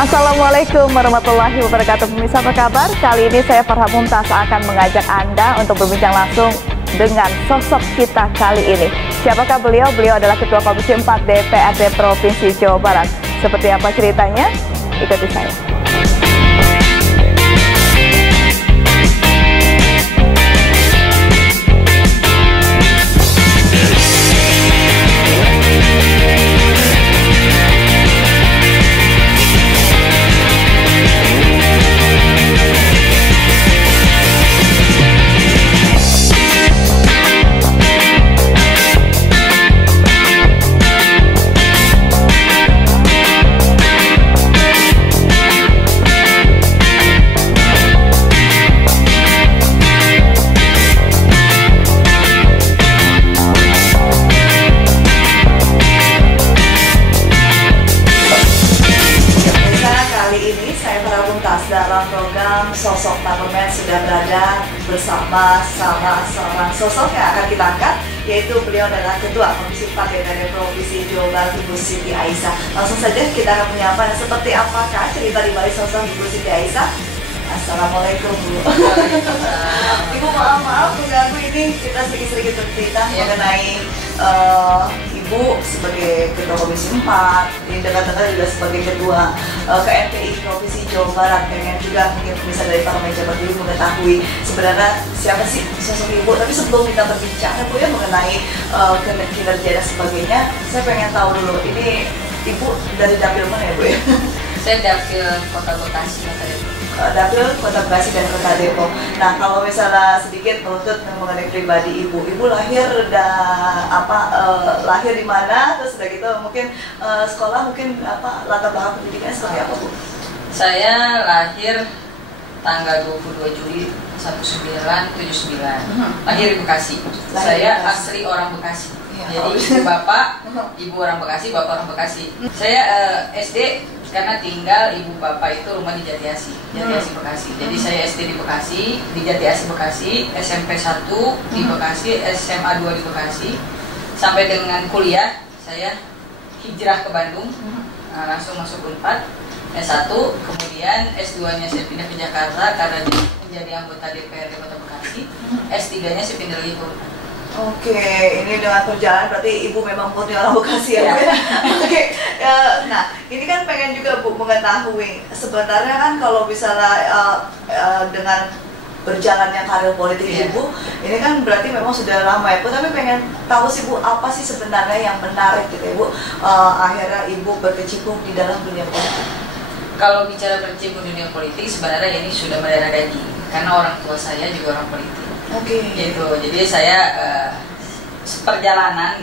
Assalamualaikum warahmatullahi wabarakatuh. Pemirsa, apa kabar? Kali ini saya Farha Mumtaz akan mengajak Anda untuk berbincang langsung dengan sosok kita kali ini. Siapakah beliau? Beliau adalah Ketua Komisi 4 DPRD Provinsi Jawa Barat. Seperti apa ceritanya? Ikuti saya. Dalam program Sosok Parlemen sudah berada bersama salah seorang sosok yang akan kita angkat, yaitu beliau adalah Ketua Komisi 4 DPRD Provinsi Jawa Barat, Ibu Siti Aisyah. Langsung saja kita akan menyapa seperti apakah cerita di balik sosok Ibu Siti Aisyah. Assalamualaikum Bu. Ibu, maaf mengganggu, ini kita sedikit bercerita mengenai Ibu sebagai Ketua Komisi 4, di dekat-dekat juga sebagai Ketua KNPI Provinsi Jawa Barat. Pengen juga mungkin bisa dari para meja berdiri mengetahui sebenarnya siapa sih sosok Ibu. Tapi sebelum kita berbicara Bu ya mengenai kinerja dan sebagainya, saya pengen tahu dulu, ini Ibu dari dapil mana ya Bu ya? Saya dapil Kota Bekasi, dapil Kota Bekasi dan Kota Depok. Nah, kalau misalnya sedikit menuntut mengenai pribadi Ibu, Ibu lahir lahir di mana, terus udah gitu mungkin sekolah, mungkin latar belakang pendidikannya seperti apa Bu? Saya lahir tanggal 22 Juli 1979, lahir di Bekasi. Saya asli orang Bekasi. Jadi ibu orang Bekasi, bapak orang Bekasi. Saya SD karena tinggal ibu bapak itu rumah di Jatiasi Bekasi. Jadi saya SD di Bekasi, di Jatiasi Bekasi, SMP 1 di Bekasi, SMA 2 di Bekasi. Sampai dengan kuliah saya hijrah ke Bandung, langsung masuk Unpad S1, kemudian S2-nya saya pindah ke Jakarta karena menjadi anggota DPRD Kota Bekasi. S3-nya saya pindah lagi ke Unpad. Oke, ini dengan perjalanan berarti Ibu memang murni orang Bekasi ya Bu ya? Oke, nah ini kan pengen juga Bu mengetahui sebenarnya kan kalau misalnya dengan berjalannya karir politik Ibu, ini kan berarti memang sudah lama ya Bu, tapi pengen tahu sih Bu, apa sih sebenarnya yang menarik gitu ya Bu, akhirnya Ibu berkecimpung di dalam dunia politik? Kalau bicara berkecimpung di dunia politik, sebenarnya ini sudah mendarah daging, karena orang tua saya juga orang politik. Oke. Gitu. Jadi saya seperjalanan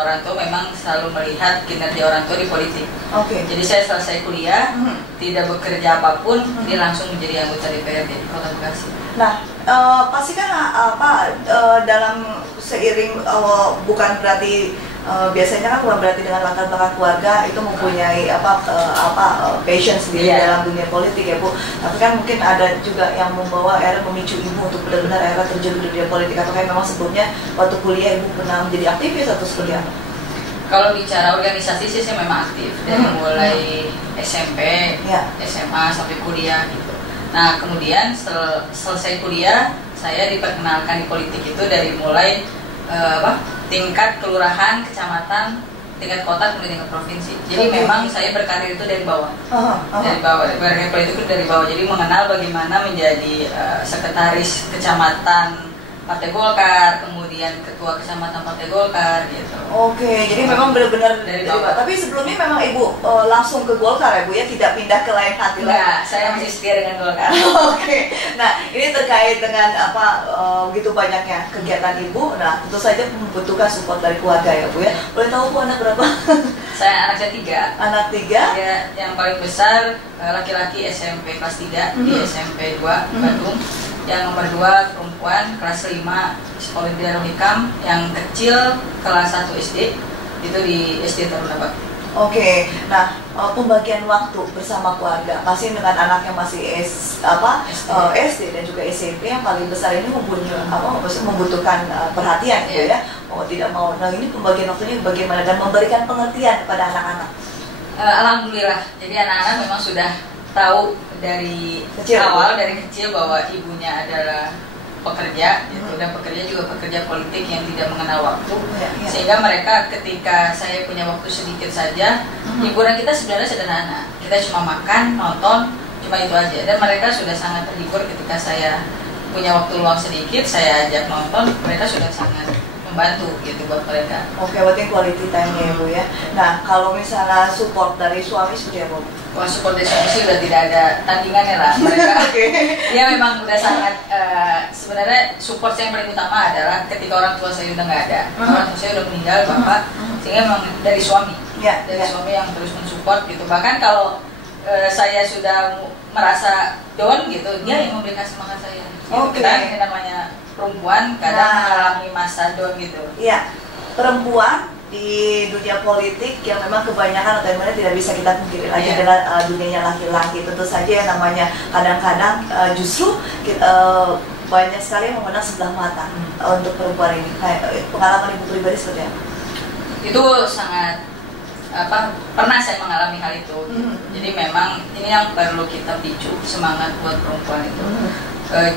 orang tua memang selalu melihat kinerja orang tua di politik. Oke. Jadi saya selesai kuliah, tidak bekerja apapun, dia langsung menjadi anggota DPRD di Kota Bekasi. Nah, pasti kan dalam seiring bukan berarti biasanya kan bukan berarti dengan latar belakang keluarga itu mempunyai passion sendiri dalam dunia politik ya Bu. Tapi kan mungkin ada juga yang membawa memicu Ibu untuk benar-benar terjun di dunia politik, atau kayak memang sebelumnya waktu kuliah Ibu pernah menjadi aktivis atau seperti apa? Kalau bicara organisasi sih saya memang aktif dari mulai SMP, SMA sampai kuliah gitu. Nah kemudian selesai kuliah saya diperkenalkan di politik itu dari mulai tingkat kelurahan, kecamatan, tingkat kota, kemudian tingkat provinsi. Jadi memang saya berkarir itu dari bawah. Dari bawah, berkarir politik itu dari bawah. Jadi mengenal bagaimana menjadi sekretaris kecamatan Partai Golkar, kemudian ketua kecamatan Partai Golkar gitu. Oke, jadi memang benar-benar dari bawah. Tapi sebelumnya memang Ibu langsung ke Golkar ya Bu ya, tidak pindah ke lain hati? Enggak, saya masih setia dengan Golkar. Oke, nah ini terkait dengan begitu banyaknya kegiatan Ibu. Nah tentu saja membutuhkan support dari keluarga ya Bu ya. Boleh tahu Bu anak berapa? Anak saya 3. Anak 3? Ya, yang paling besar laki-laki SMP kelas 3 di SMP 2 Bandung. Yang nomor 2 perempuan kelas 5 sekolah di Darul Hikam, yang kecil kelas 1 SD itu di SD Taruna Bakti. Oke, nah pembagian waktu bersama keluarga, masih dengan anak yang masih SD dan juga SMP yang paling besar ini membutuhkan perhatian gitu ya, mau tidak mau. Nah ini pembagian waktunya bagaimana dan memberikan pengertian kepada anak-anak? Alhamdulillah. Jadi anak-anak memang sudah tahu dari awal, dari kecil bahwa ibunya adalah pekerja, gitu, dan pekerja juga pekerja politik yang tidak mengenal waktu, sehingga mereka ketika saya punya waktu sedikit saja, hiburan kita sebenarnya sederhana, kita cuma makan, nonton, cuma itu aja, dan mereka sudah sangat terhibur ketika saya punya waktu luang sedikit, saya ajak nonton, mereka sudah sangat membantu gitu buat mereka. Oke, berarti quality time-nya ya Bu ya. Nah, kalau misalnya support dari suami seperti apa Bu? Wah, support dari suami sih udah tidak ada tandingannya lah mereka. Dia memang udah sangat sebenarnya support saya yang paling utama adalah ketika orang tua saya udah nggak ada, orang tua saya udah meninggal, bapak, sehingga memang dari suami, suami yang terus mensupport gitu. Bahkan kalau saya sudah merasa down gitu, dia yang memberikan semangat saya. Gitu. Kita namanya perempuan kadang mengalami masa down gitu. Iya, perempuan di dunia politik yang memang kebanyakan atau yang mana tidak bisa kita pungkiri lagi adalah dunianya laki-laki. Tentu saja yang namanya kadang-kadang justru banyak sekali yang memandang sebelah mata untuk perempuan ini. Pengalaman Ibu pribadi seperti apa? Itu sangat pernah saya mengalami hal itu. Jadi memang ini yang perlu kita picu semangat buat perempuan itu.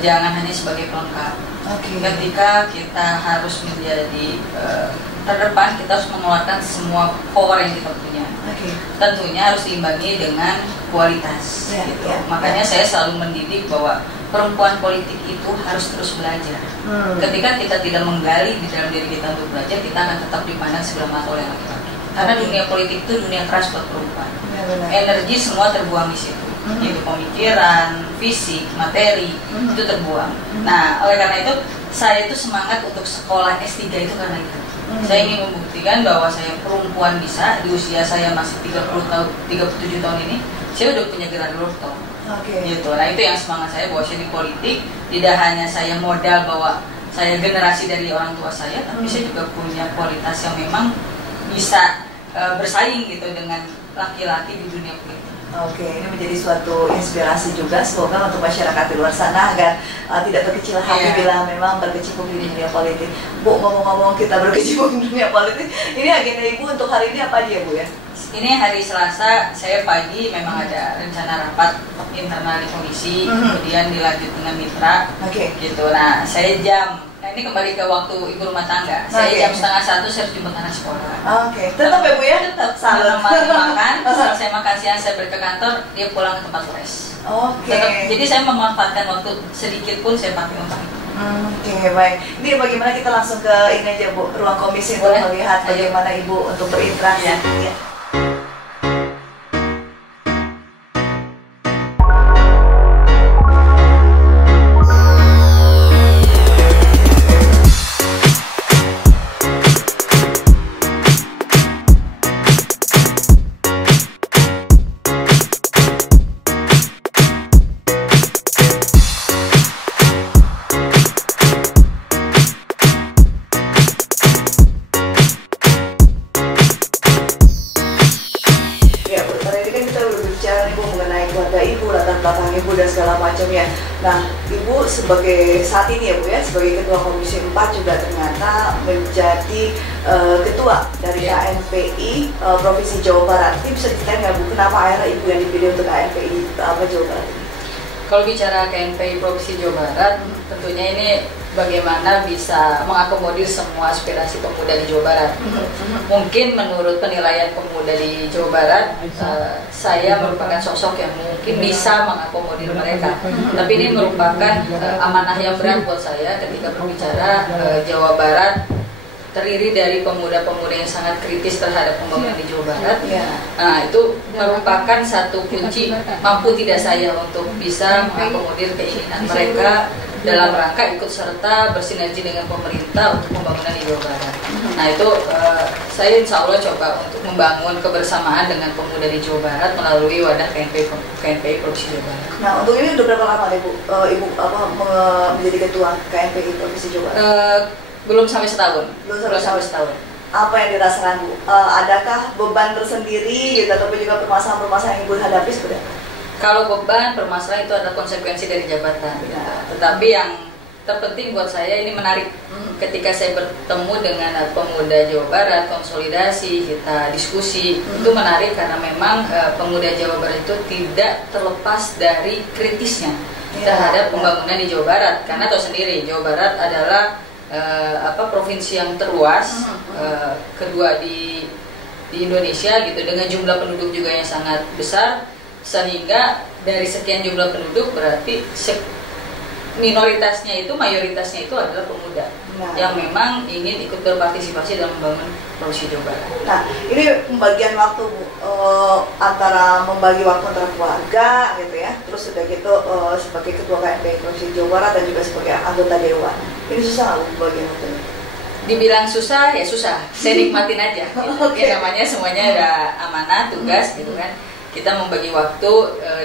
Jangan hanya sebagai pelengkap. Ketika kita harus menjadi terdepan, kita harus mengeluarkan semua power yang kita punya. Tentunya harus diimbangi dengan kualitas. Gitu. Makanya saya selalu mendidik bahwa perempuan politik itu harus terus belajar. Ketika kita tidak menggali di dalam diri kita untuk belajar, kita akan tetap dipandang sebelah mata oleh laki-laki. Karena dunia politik itu dunia keras buat perempuan. Energi semua terbuang di situ. Itu pemikiran, fisik, materi, itu terbuang. Nah, oleh karena itu saya itu semangat untuk sekolah S3 itu karena itu. Saya ingin membuktikan bahwa saya perempuan bisa di usia saya masih 37 tahun ini, saya udah punya gelar doktor. Gitu. Nah, itu yang semangat saya bahwa saya di politik tidak hanya saya modal bahwa saya generasi dari orang tua saya, tapi saya juga punya kualitas yang memang bisa bersaing gitu dengan laki-laki di dunia politik. Ini menjadi suatu inspirasi juga semoga untuk masyarakat di luar sana agar tidak berkecil hati bila memang berkecimpung di dunia politik. Bu, ngomong-ngomong kita berkecimpung di dunia politik, ini agenda Ibu untuk hari ini apa aja Bu ya? Ini hari Selasa, saya pagi memang ada rencana rapat internal di komisi, kemudian dilanjut dengan mitra, gitu. Nah, saya ini kembali ke waktu ibu rumah tangga. Saya jam 12:30 saya harus jemput anak sekolah. Tetap ya Bu ya? Tetap. Makan, selesai makan siang saya balik ke kantor, dia pulang ke tempat les. Tetap. Jadi saya memanfaatkan waktu sedikit pun saya pakai untuk itu. Baik. Ini bagaimana kita langsung ke ini aja Bu, ruang komisi untuk melihat bagaimana Ibu untuk berinteraksi. Nah, Ibu sebagai saat ini ya Bu ya, sebagai Ketua Komisi 4 juga ternyata menjadi Ketua dari KNPI Provinsi Jawa Barat. Ini bisa diceritain nggak Bu, kenapa akhirnya Ibu yang dipilih untuk KNPI Jawa Barat? Kalau bicara KNPI Provinsi Jawa Barat, tentunya ini bagaimana bisa mengakomodir semua aspirasi pemuda di Jawa Barat. Mungkin menurut penilaian pemuda di Jawa Barat, saya merupakan sosok yang mungkin bisa mengakomodir mereka. Tapi ini merupakan amanah yang berat buat saya ketika berbicara Jawa Barat terdiri dari pemuda-pemuda yang sangat kritis terhadap pembangunan di Jawa Barat. Nah, itu merupakan satu kunci mampu tidak saya untuk bisa mengakomodir keinginan mereka dalam rangka ikut serta bersinergi dengan pemerintah untuk pembangunan di Jawa Barat. Nah, itu saya insya Allah coba untuk membangun kebersamaan dengan pemuda di Jawa Barat melalui wadah KNPI Provinsi Jawa Barat. Nah, untuk ini udah berapa lama Ibu menjadi ketua KNPI Provinsi Jawa Barat? Belum sampai setahun. Belum sampai setahun. Apa yang dirasakan Bu? Adakah beban tersendiri gitu ataupun juga permasalahan-permasalahan yang Ibu hadapi sebenarnya? Kalau beban, permasalahan itu adalah konsekuensi dari jabatan. Tetapi yang terpenting buat saya ini menarik. Ketika saya bertemu dengan pemuda Jawa Barat, konsolidasi, kita diskusi, itu menarik karena memang pemuda Jawa Barat itu tidak terlepas dari kritisnya terhadap pembangunan di Jawa Barat. Karena tahu sendiri, Jawa Barat adalah provinsi yang terluas, kedua di Indonesia gitu, dengan jumlah penduduk juga yang sangat besar, sehingga dari sekian jumlah penduduk berarti mayoritasnya itu adalah pemuda yang memang ingin ikut berpartisipasi dalam membangun Provinsi Jawa Barat. Nah, ini pembagian waktu antara membagi waktu antara keluarga gitu ya, terus sudah gitu sebagai ketua KNPI Provinsi Jawa Barat dan juga sebagai anggota dewan. Ini susah nggak pembagian waktunya? Dibilang susah ya susah, saya nikmatin aja. Gitu. Ya namanya semuanya ada amanah, tugas gitu kan. Kita membagi waktu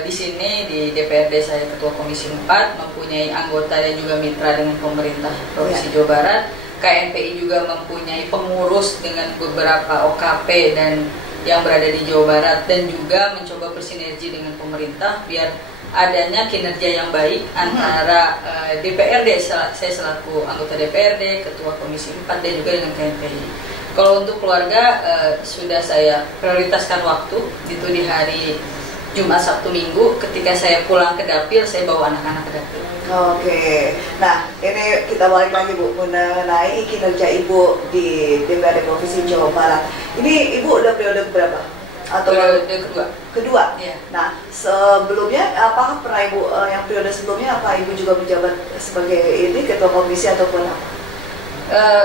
di sini di DPRD saya Ketua Komisi 4 mempunyai anggota dan juga mitra dengan pemerintah Provinsi Jawa Barat. KNPI juga mempunyai pengurus dengan beberapa OKP dan yang berada di Jawa Barat, dan juga mencoba bersinergi dengan pemerintah biar adanya kinerja yang baik antara DPRD, saya selaku anggota DPRD, Ketua Komisi 4 dan juga dengan KNPI. Kalau untuk keluarga sudah saya prioritaskan waktu itu di hari Jumat, Sabtu, Minggu. Ketika saya pulang ke dapil, saya bawa anak-anak ke dapil. Oke, nah ini kita balik lagi Bu mengenai kinerja Ibu di DPRD Provinsi Jawa Barat. Ini Ibu udah periode berapa? Atau periode kedua? Ya. Nah sebelumnya apakah pernah Ibu yang periode sebelumnya apa Ibu juga menjabat sebagai ini ketua komisi ataupun apa?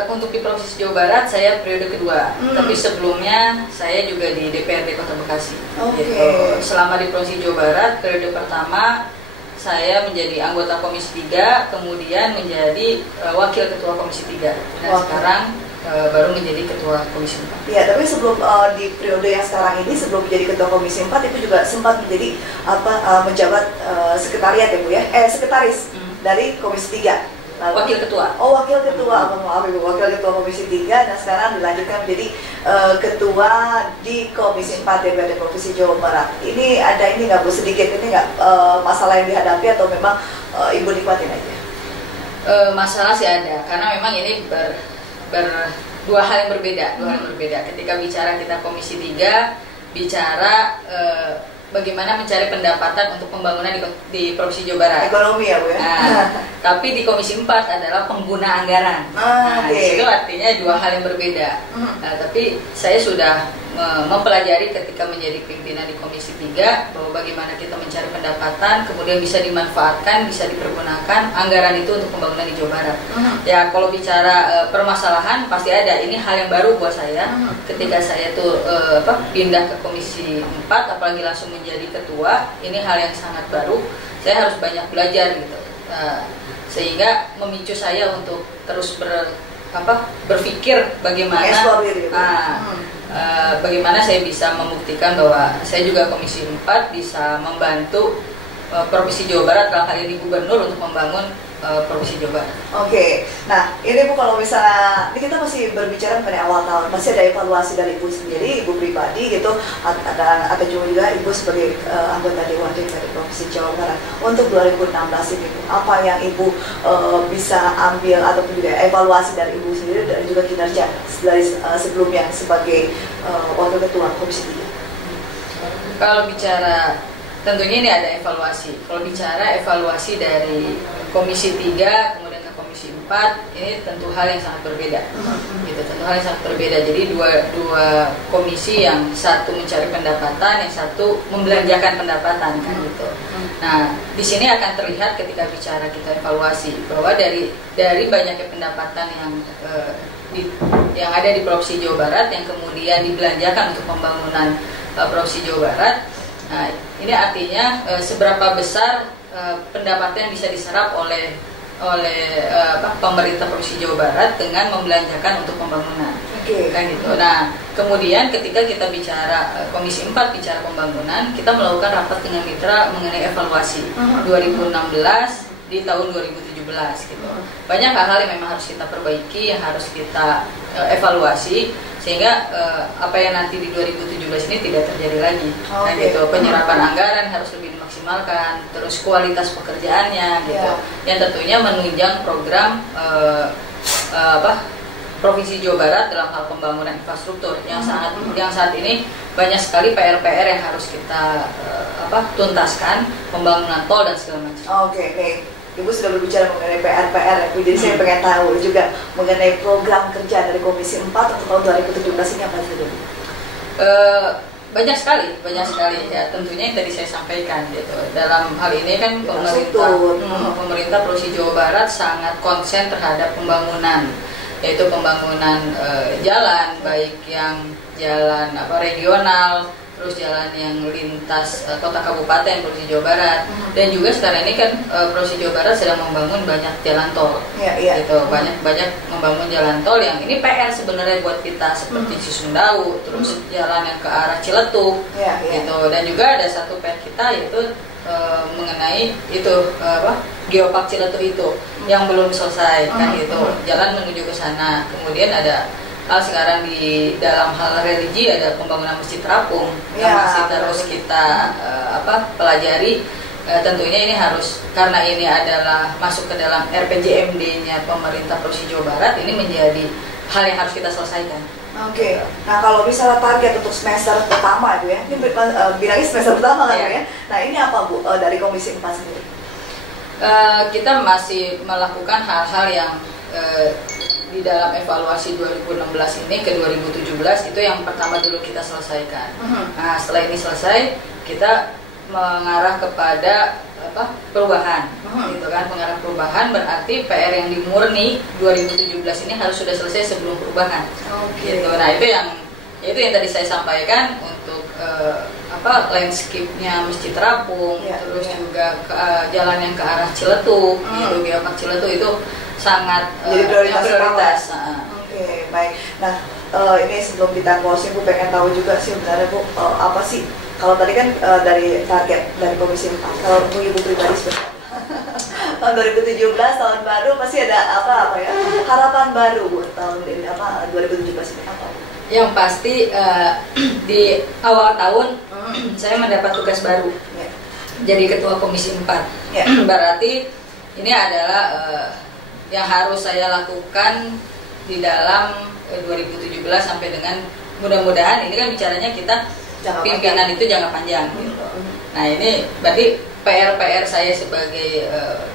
Untuk di Provinsi Jawa Barat saya periode kedua, tapi sebelumnya saya juga di DPRD Kota Bekasi. Gitu. Selama di Provinsi Jawa Barat periode pertama saya menjadi anggota Komisi 3, kemudian menjadi wakil ketua Komisi 3. Dan sekarang baru menjadi ketua Komisi 4. Iya, tapi sebelum di periode yang sekarang ini, sebelum menjadi ketua Komisi 4 itu juga sempat menjadi menjabat sekretariat ya Bu ya, sekretaris dari Komisi 3. Lalu, wakil ketua. Oh, wakil ketua. Maaf Ibu, wakil ketua Komisi 3 dan sekarang dilanjutkan menjadi ketua di Komisi 4 DPRD Provinsi Jawa Barat. Ini ada ini nggak Bu, sedikit ini nggak masalah yang dihadapi atau memang Ibu nikmatin aja? Masalah sih ada, karena memang ini dua hal yang berbeda, Ketika bicara kita Komisi 3, bicara bagaimana mencari pendapatan untuk pembangunan di Provinsi Jawa Barat. Ekonomi ya Bu ya. Nah, tapi di Komisi 4 adalah pengguna anggaran. Itu artinya dua hal yang berbeda. Nah, tapi saya sudah mempelajari ketika menjadi pimpinan di Komisi 3 bahwa bagaimana kita mencari pendapatan, kemudian bisa dimanfaatkan, bisa dipergunakan anggaran itu untuk pembangunan di Jawa Barat. Ya kalau bicara permasalahan pasti ada. Ini hal yang baru buat saya. Ketika saya tuh pindah ke Komisi 4, apalagi langsung menjadi ketua, ini hal yang sangat baru. Saya harus banyak belajar gitu. Sehingga memicu saya untuk terus berpikir bagaimana bagaimana saya bisa membuktikan bahwa saya juga Komisi 4 bisa membantu Provinsi Jawa Barat, dalam hal ini Gubernur, untuk membangun Provinsi Jawa Barat. Oke, nah ini Bu, kalau misalnya ini kita masih berbicara pada awal tahun, masih ada evaluasi dari Ibu sendiri, Ibu pribadi gitu, ada juga Ibu sebagai anggota Dewan dari Provinsi Jawa Barat untuk 2016 ini, apa yang Ibu bisa ambil ataupun juga evaluasi dari Ibu sendiri dan juga kinerja dari sebelumnya sebagai wakil ketua Komisi 3. Kalau bicara tentunya ini ada evaluasi. Kalau bicara evaluasi dari Komisi 3 kemudian ke Komisi 4, ini tentu hal yang sangat berbeda. Gitu, tentu hal yang sangat berbeda. Jadi dua komisi, yang satu mencari pendapatan, yang satu membelanjakan pendapatan kan gitu. Nah, di sini akan terlihat ketika bicara kita evaluasi bahwa dari banyaknya pendapatan yang ada di Provinsi Jawa Barat yang kemudian dibelanjakan untuk pembangunan Provinsi Jawa Barat. Nah, ini artinya seberapa besar pendapatan yang bisa diserap oleh pemerintah Provinsi Jawa Barat dengan membelanjakan untuk pembangunan. Kan gitu. Nah, kemudian ketika kita bicara Komisi 4 bicara pembangunan, kita melakukan rapat dengan mitra mengenai evaluasi 2016 di tahun 2017 gitu. Banyak hal-hal yang memang harus kita perbaiki, yang harus kita evaluasi sehingga apa yang nanti di 2017 ini tidak terjadi lagi. Kan gitu. Penyerapan anggaran harus lebih dimaksimalkan, terus kualitas pekerjaannya gitu, yang tentunya menunjang program Provinsi Jawa Barat dalam hal pembangunan infrastruktur yang saat ini banyak sekali PR-PR yang harus kita tuntaskan, pembangunan tol dan segala macam. Oke. Ibu sudah berbicara mengenai PR-PR, jadi saya pengen tahu juga mengenai program kerja dari Komisi 4 untuk tahun 2017 ini apa saja, Bu? Banyak sekali ya, tentunya yang tadi saya sampaikan gitu. Dalam hal ini kan pemerintah Provinsi Jawa Barat sangat konsen terhadap pembangunan, yaitu pembangunan jalan, baik yang jalan regional, terus jalan yang lintas kota kabupaten Provinsi Jawa Barat, dan juga sekarang ini kan Provinsi Jawa Barat sedang membangun banyak jalan tol, gitu, banyak membangun jalan tol yang ini PR sebenarnya buat kita, seperti Cisumdawu, terus jalan yang ke arah Ciletuh, gitu, dan juga ada satu PR kita yaitu mengenai itu Geopark Ciletuh itu yang belum selesai kan, gitu, jalan menuju ke sana. Kemudian ada sekarang di dalam hal religi ada pembangunan Masjid Terapung yang masih terus kita pelajari. Tentunya ini harus, karena ini adalah masuk ke dalam RPJMD-nya pemerintah Provinsi Jawa Barat, ini menjadi hal yang harus kita selesaikan. Oke. Nah, kalau misalnya target untuk semester pertama itu ya, ini bilangnya semester pertama kan ya. Nah, ini apa Bu dari Komisi 4 sendiri? Kita masih melakukan hal-hal yang di dalam evaluasi 2016 ini ke 2017 itu yang pertama dulu kita selesaikan. Nah, setelah ini selesai, kita mengarah kepada perubahan, gitu kan? Mengarah perubahan berarti PR yang dimurni 2017 ini harus sudah selesai sebelum perubahan. Gitu. Nah, itu yang tadi saya sampaikan untuk landscape-nya Masjid Terapung, terus juga jalan yang ke arah Ciletuh, gitu, Geopark Ciletuh itu sangat jadi prioritas. Oke, baik. Nah, ini sebelum kita closing, Bu pengen tahu juga sih sebenarnya Bu, apa sih kalau tadi kan dari target dari Komisi 4, kalau Bu Ibu pribadi sebenarnya tahun 2017 tahun baru pasti ada harapan baru Bu tahun ini 2017 ini apa Bu? Yang pasti di awal tahun saya mendapat tugas baru, jadi Ketua Komisi 4. Berarti ini adalah yang harus saya lakukan di dalam 2017 sampai dengan mudah-mudahan, ini kan bicaranya kita pimpinan itu jangka panjang gitu. Nah, ini berarti PR-PR saya sebagai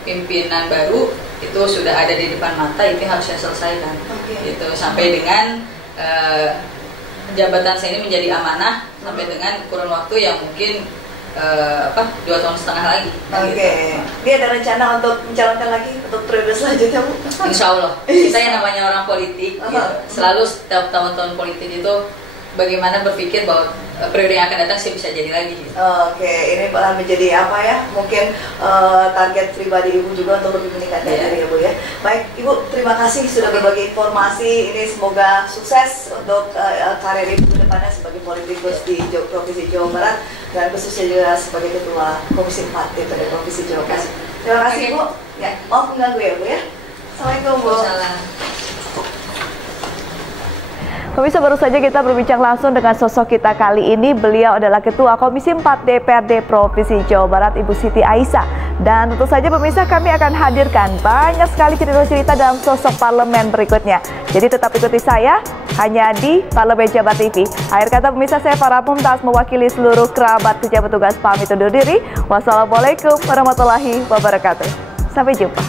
pimpinan baru itu sudah ada di depan mata, itu harus saya selesaikan gitu, sampai dengan jabatan saya ini menjadi amanah sampai dengan kurun waktu yang mungkin 2,5 tahun lagi. Ini ada rencana untuk mencalonkan lagi untuk periode selanjutnya, Bu? Insya Allah. Kita yang namanya orang politik, selalu setiap tahun-tahun politik itu bagaimana berpikir bahwa periode yang akan datang sih bisa jadi lagi. Ini bakal menjadi mungkin target pribadi Ibu juga untuk lebih meningkatkan diri Ibu ya. Baik, Ibu terima kasih sudah berbagi informasi. Ini semoga sukses untuk karir Ibu ke depannya sebagai politikus di Provinsi Jawa Barat dan khususnya juga sebagai Ketua Komisi 4 DPRD Provinsi Jawa Barat. Terima kasih Bu. Ya, maaf mengganggu ya Bu ya. Assalamualaikum Bu. Pemirsa, baru saja kita berbincang langsung dengan sosok kita kali ini. Beliau adalah Ketua Komisi 4 DPRD Provinsi Jawa Barat, Ibu Siti Aisyah. Dan tentu saja pemirsa, kami akan hadirkan banyak sekali cerita-cerita dalam sosok parlemen berikutnya. Jadi tetap ikuti saya hanya di Parlemen Jabar TV. Akhir kata pemirsa, saya Farah Mumtaz mewakili seluruh kerabat kerja petugas pamit undur diri. Wassalamualaikum warahmatullahi wabarakatuh. Sampai jumpa.